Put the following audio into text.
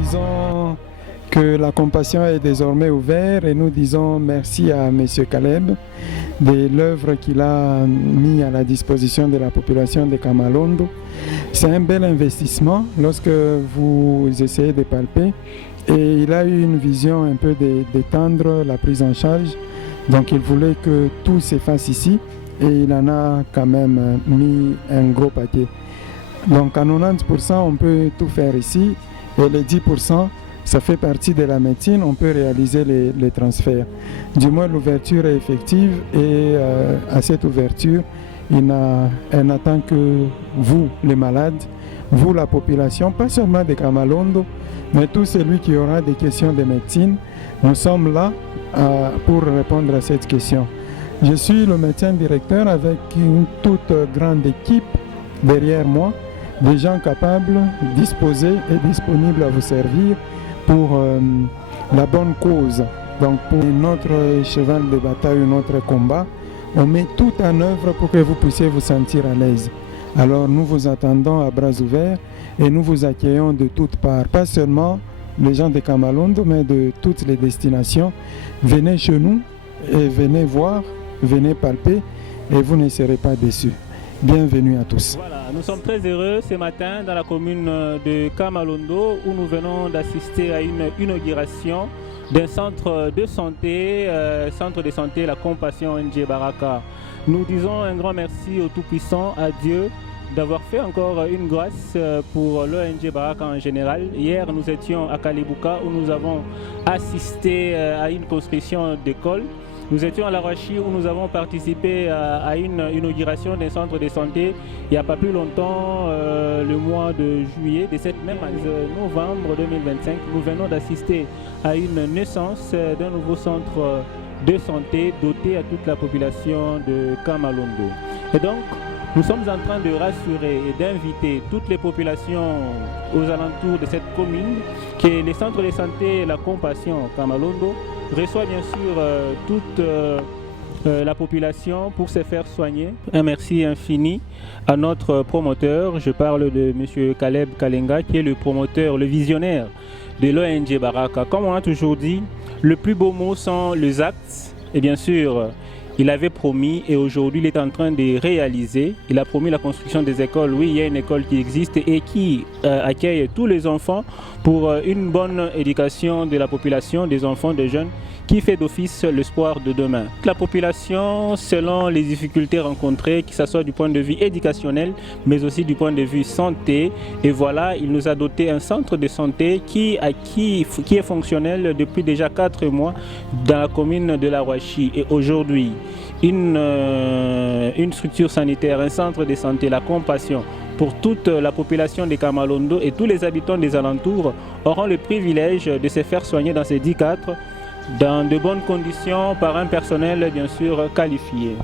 disons que la compassion est désormais ouverte et nous disons merci à M. Caleb de l'œuvre qu'il a mis à la disposition de la population de Kamalondo. C'est un bel investissement lorsque vous essayez de palper et il a eu une vision un peu d'étendre la prise en charge. Donc il voulait que tout se fasse ici et il en a quand même mis un gros paquet. Donc à 90% on peut tout faire ici et les 10% ça fait partie de la médecine, on peut réaliser les transferts. Du moins l'ouverture est effective et à cette ouverture il n'attend que vous les malades, vous la population, pas seulement de Kamalondo, mais tout celui qui aura des questions de médecine. Nous sommes là pour répondre à cette question. Je suis le médecin directeur avec une toute grande équipe derrière moi, des gens capables, disposés et disponibles à vous servir pour la bonne cause. Donc pour notre cheval de bataille, notre combat, on met tout en œuvre pour que vous puissiez vous sentir à l'aise. Alors nous vous attendons à bras ouverts et nous vous accueillons de toutes parts, pas seulement les gens de Kamalondo, mais de toutes les destinations. Venez chez nous et venez voir, venez palper et vous ne serez pas déçus. Bienvenue à tous. Voilà, nous sommes très heureux ce matin dans la commune de Kamalondo où nous venons d'assister à une inauguration d'un centre de santé, la Compassion NG Baraka. Nous disons un grand merci au Tout-Puissant, à Dieu, d'avoir fait encore une grâce pour l'ONG Baraka en général. Hier, nous étions à Kalibuka où nous avons assisté à une construction d'école. Nous étions à Larachi où nous avons participé à une inauguration d'un centre de santé il n'y a pas plus longtemps, le mois de juillet, de cette même novembre 2025. Nous venons d'assister à une naissance d'un nouveau centre de santé doté à toute la population de Kamalondo. Et donc, nous sommes en train de rassurer et d'inviter toutes les populations aux alentours de cette commune que les centres de santé La Compassion Kamalondo reçoit bien sûr toute la population pour se faire soigner. Un merci infini à notre promoteur, je parle de M. Caleb Kalenga qui est le promoteur, le visionnaire de l'ONG Baraka. Comme on a toujours dit, le plus beau mot sont les actes et bien sûr il avait promis et aujourd'hui il est en train de réaliser. Il a promis la construction des écoles. Oui, il y a une école qui existe et qui accueille tous les enfants pour une bonne éducation de la population, des enfants, des jeunes, qui fait d'office l'espoir de demain. La population, selon les difficultés rencontrées, que ce soit du point de vue éducationnel, mais aussi du point de vue santé. Et voilà, il nous a doté un centre de santé qui est fonctionnel depuis déjà 4 mois dans la commune de Larachi. Et aujourd'hui, une structure sanitaire, un centre de santé, La Compassion, pour toute la population de Kamalondo et tous les habitants des alentours auront le privilège de se faire soigner dans ces 10 cadres dans de bonnes conditions par un personnel bien sûr qualifié.